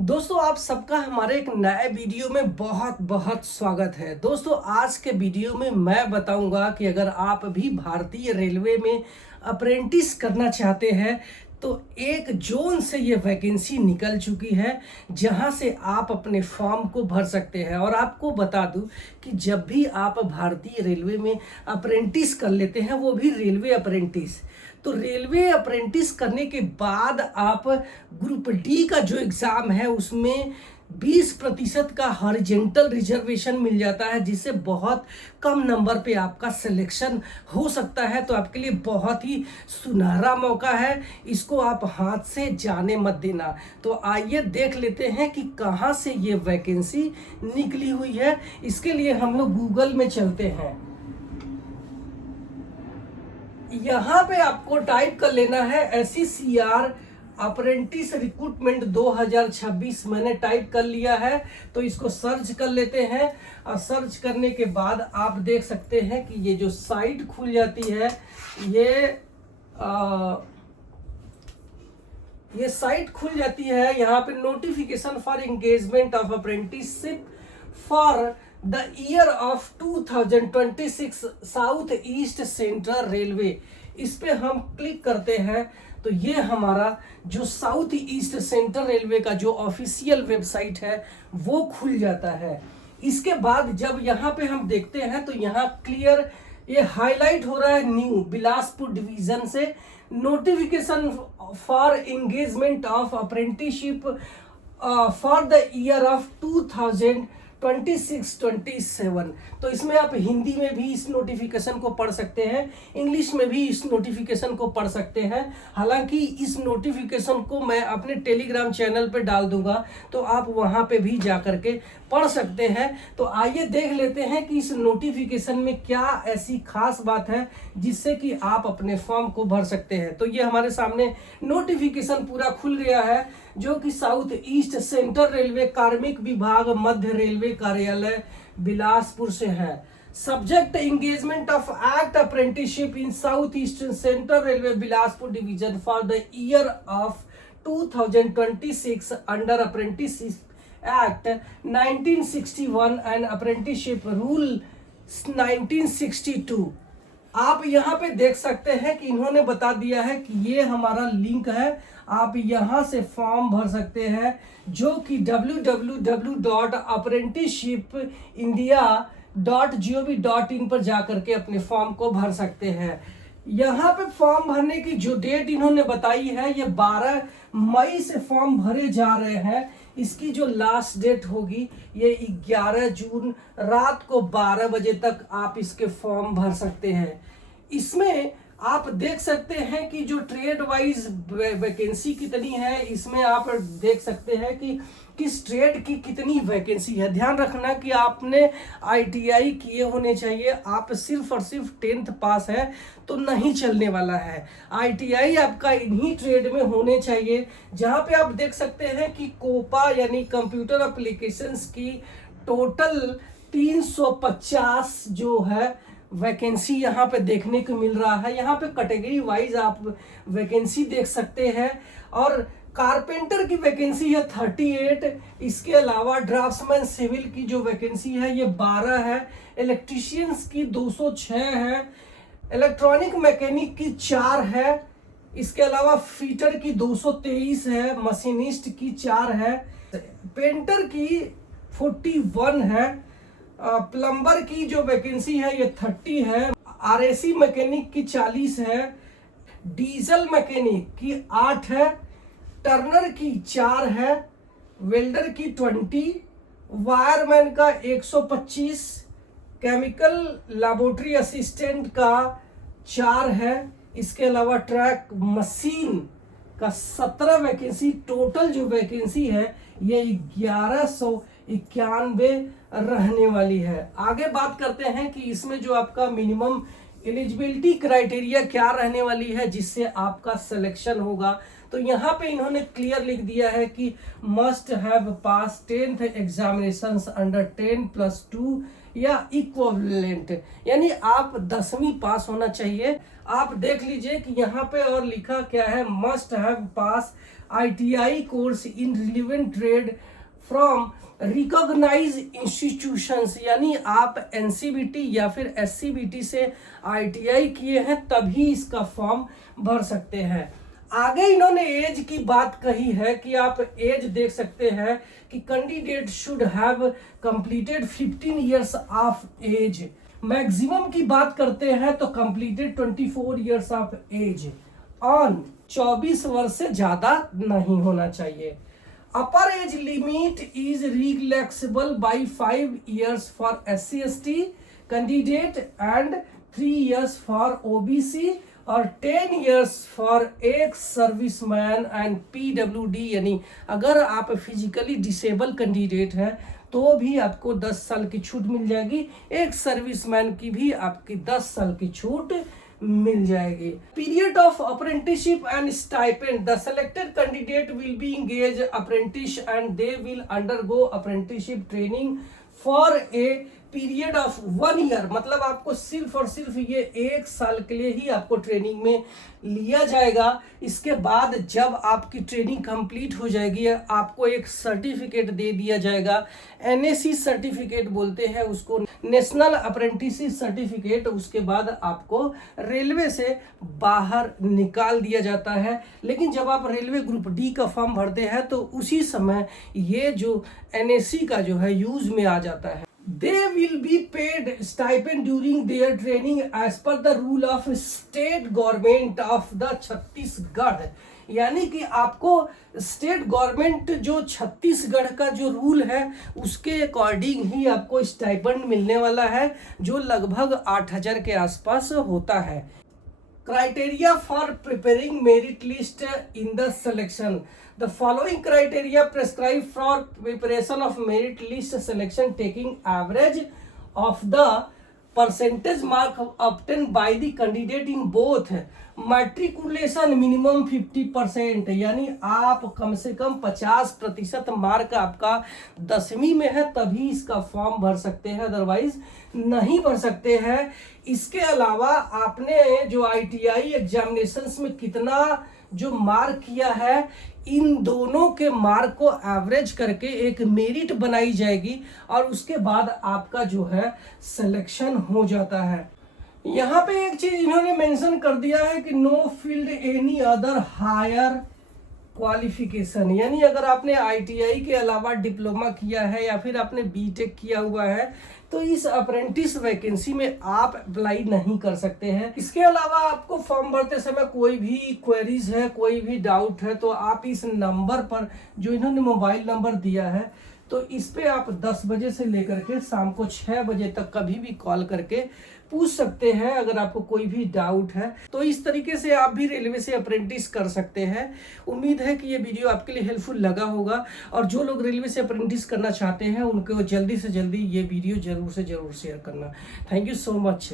दोस्तों आप सबका हमारे एक नए वीडियो में बहुत बहुत स्वागत है। दोस्तों आज के वीडियो में मैं बताऊंगा कि अगर आप भी भारतीय रेलवे में अप्रेंटिस करना चाहते हैं तो एक जोन से ये वैकेंसी निकल चुकी है जहां से आप अपने फॉर्म को भर सकते हैं। और आपको बता दूं कि जब भी आप भारतीय रेलवे में अप्रेंटिस कर लेते हैं, वो भी रेलवे अप्रेंटिस, तो रेलवे अप्रेंटिस करने के बाद आप ग्रुप डी का जो एग्ज़ाम है उसमें 20% का हॉरिजेंटल रिजर्वेशन मिल जाता है, जिससे बहुत कम नंबर पे आपका सिलेक्शन हो सकता है। तो आपके लिए बहुत ही सुनहरा मौका है, इसको आप हाथ से जाने मत देना। तो आइए देख लेते हैं कि कहाँ से ये वैकेंसी निकली हुई है। इसके लिए हम लोग गूगल में चलते हैं। यहाँ पे आपको टाइप कर लेना है SECR अप्रेंटिस रिक्रूटमेंट 2026। मैंने टाइप कर लिया है, तो इसको सर्च कर लेते हैं। और सर्च करने के बाद आप देख सकते हैं कि ये जो साइट खुल जाती है, ये साइट खुल जाती है। यहाँ पे notification for engagement of apprenticeship for the year of 2026 south east central railway, इस पे हम क्लिक करते हैं तो ये हमारा जो साउथ ईस्ट सेंट्रल रेलवे का जो ऑफिशियल वेबसाइट है वो खुल जाता है। इसके बाद जब यहाँ पे हम देखते हैं तो यहाँ क्लियर ये हाईलाइट हो रहा है, न्यू बिलासपुर डिवीजन से notification for engagement of apprenticeship for the year of 2026-27। तो इसमें आप हिंदी में भी इस नोटिफिकेशन को पढ़ सकते हैं, इंग्लिश में भी इस नोटिफिकेशन को पढ़ सकते हैं। हालांकि इस नोटिफिकेशन को मैं अपने टेलीग्राम चैनल पे डाल दूंगा, तो आप वहां पे भी जा करके पढ़ सकते हैं। तो आइए देख लेते हैं कि इस नोटिफिकेशन में क्या ऐसी खास बात है जिससे कि आप अपने फॉर्म को भर सकते हैं। तो ये हमारे सामने नोटिफिकेशन पूरा खुल गया है, जो कि साउथ ईस्ट सेंट्रल रेलवे कार्मिक विभाग मध्य रेलवे कार्यालय बिलासपुर से है। Subject engagement of act apprenticeship in south east central railway Bilaspur division for the year of 2026 under apprenticeship act 1961 and apprenticeship rule 1962। आप यहाँ पे देख सकते हैं कि इन्होंने बता दिया है कि ये हमारा लिंक है, आप यहाँ से फॉर्म भर सकते हैं, जो कि www.apprenticeshipindia.gov.in पर जा करके अपने फॉर्म को भर सकते हैं। यहाँ पे फॉर्म भरने की जो डेट इन्होंने बताई है, ये 12 मई से फॉर्म भरे जा रहे हैं। इसकी जो लास्ट डेट होगी ये 11 जून रात को 12 बजे तक आप इसके फॉर्म भर सकते हैं। इसमें आप देख सकते हैं कि जो ट्रेड वाइज वैकेंसी कितनी है, इसमें आप देख सकते हैं कि किस ट्रेड की कितनी वैकेंसी है। ध्यान रखना कि आपने ITI किए होने चाहिए, आप सिर्फ और सिर्फ 10th पास है तो नहीं चलने वाला है। ITI आपका इन्हीं ट्रेड में होने चाहिए। जहां पे आप देख सकते हैं कि कोपा यानी कंप्यूटर एप्लीकेशंस की टोटल 350 जो है वैकेंसी यहाँ पे देखने को मिल रहा है। यहाँ पे कैटेगरी वाइज आप वैकेंसी देख सकते हैं। और कारपेंटर की वैकेंसी है 38। इसके अलावा ड्राफ्ट्समैन सिविल की जो वैकेंसी है ये 12 है। इलेक्ट्रीशियंस की 206 है। इलेक्ट्रॉनिक मैकेनिक की 4 है। इसके अलावा फीटर की 223 है। मशीनिस्ट की 4 है। पेंटर की 41 है। प्लम्बर की जो वैकेंसी है ये 30 है। RAC मैकेनिक की 40 है। डीजल मैकेनिक की 8 है। टर्नर की 4 है। वेल्डर की 20। वायरमैन का 125। केमिकल लैबोरेटरी असिस्टेंट का 4 है। इसके अलावा ट्रैक मशीन का 17 वैकेंसी। टोटल जो वैकेंसी है ये 1191 रहने वाली है। आगे बात करते हैं कि इसमें जो आपका मिनिमम एलिजिबिलिटी क्राइटेरिया क्या रहने वाली है जिससे आपका सिलेक्शन होगा। तो यहाँ पे इन्होंने क्लियर लिख दिया है कि must have pass 10th examinations under 10+2 या इक्विवेलेंट, यानी आप 10वीं पास होना चाहिए। आप देख लीजिए कि यहाँ पे और लिखा क्या है, must have pass ITI course in relevant trade from recognise institutions, यानी आप NCBT या फिर SCBT से ITI किए हैं तभी इसका फॉर्म भर सकते हैं। आगे इन्होंने एज की बात कही है कि आप एज देख सकते हैं कि candidate should have completed 15 years of age. Maximum की बात करते हैं तो completed 24 years of age on, 24 वर्ष से ज्यादा नहीं होना चाहिए। Upper age limit is relaxable by 5 years for SC/ST candidate and 3 years for OBC और 10 years for ex serviceman and PWD, यानी अगर आप फिजिकली डिसेबल कैंडिडेट हैं तो भी आपको 10 साल की छूट मिल जाएगी, एक सर्विसमैन की भी आपकी 10 साल की छूट मिल जाएगी। Period of apprenticeship and stipend, the selected candidate will be engage apprentice and they will undergo apprenticeship training for a period of 1 year, मतलब आपको सिर्फ और सिर्फ ये 1 साल के लिए ही आपको ट्रेनिंग में लिया जाएगा। इसके बाद जब आपकी ट्रेनिंग कंप्लीट हो जाएगी आपको एक सर्टिफिकेट दे दिया जाएगा, NAC सर्टिफिकेट बोलते हैं उसको, नेशनल अप्रेंटिसशिप सर्टिफिकेट। उसके बाद आपको रेलवे से बाहर निकाल दिया जाता है। लेकिन जब आप रेलवे ग्रुप D का फॉर्म भरते हैं तो उसी समय ये जो NAC का जो है यूज में आ जाता है। They will be paid stipend during their training as per the rule of state government of the Chhattisgarh, यानी कि आपको स्टेट गवर्नमेंट जो छत्तीसगढ़ का जो रूल है उसके अकॉर्डिंग ही आपको स्टाइपेंड मिलने वाला है, जो लगभग 8,000 के आसपास होता है। Criteria for preparing merit list in the selection. The following criteria prescribed for preparation of merit list selection, taking average of the percentage mark obtained by the candidate in both matriculation minimum 50%, यानी आप कम से कम 50% mark आपका 10वीं में है तभी इसका form भर सकते हैं, अदरवाइज नहीं भर सकते हैं। इसके अलावा आपने जो ITI एग्जामिनेशंस में कितना जो मार्क किया है, इन दोनों के मार्क को एवरेज करके एक मेरिट बनाई जाएगी और उसके बाद आपका जो है सिलेक्शन हो जाता है। यहाँ पे एक चीज इन्होंने मेंशन कर दिया है कि no field any other higher qualification, यानी अगर आपने ITI के अलावा डिप्लोमा किया है या फिर आपने BTech किया हुआ है तो इस अप्रेंटिस वैकेंसी में आप अप्लाई नहीं कर सकते हैं। इसके अलावा आपको फॉर्म भरते समय कोई भी क्वेरीज है, कोई भी डाउट है तो आप इस नंबर पर जो इन्होंने मोबाइल नंबर दिया है तो इस पे आप 10 बजे से लेकर के शाम को 6 बजे तक कभी भी कॉल करके पूछ सकते हैं अगर आपको कोई भी डाउट है। तो इस तरीके से आप भी रेलवे से अप्रेंटिस कर सकते हैं। उम्मीद है कि ये वीडियो आपके लिए हेल्पफुल लगा होगा और जो लोग रेलवे से अप्रेंटिस करना चाहते हैं उनको जल्दी से जल्दी ये वीडियो जरूर से जरूर शेयर करना। Thank you so much.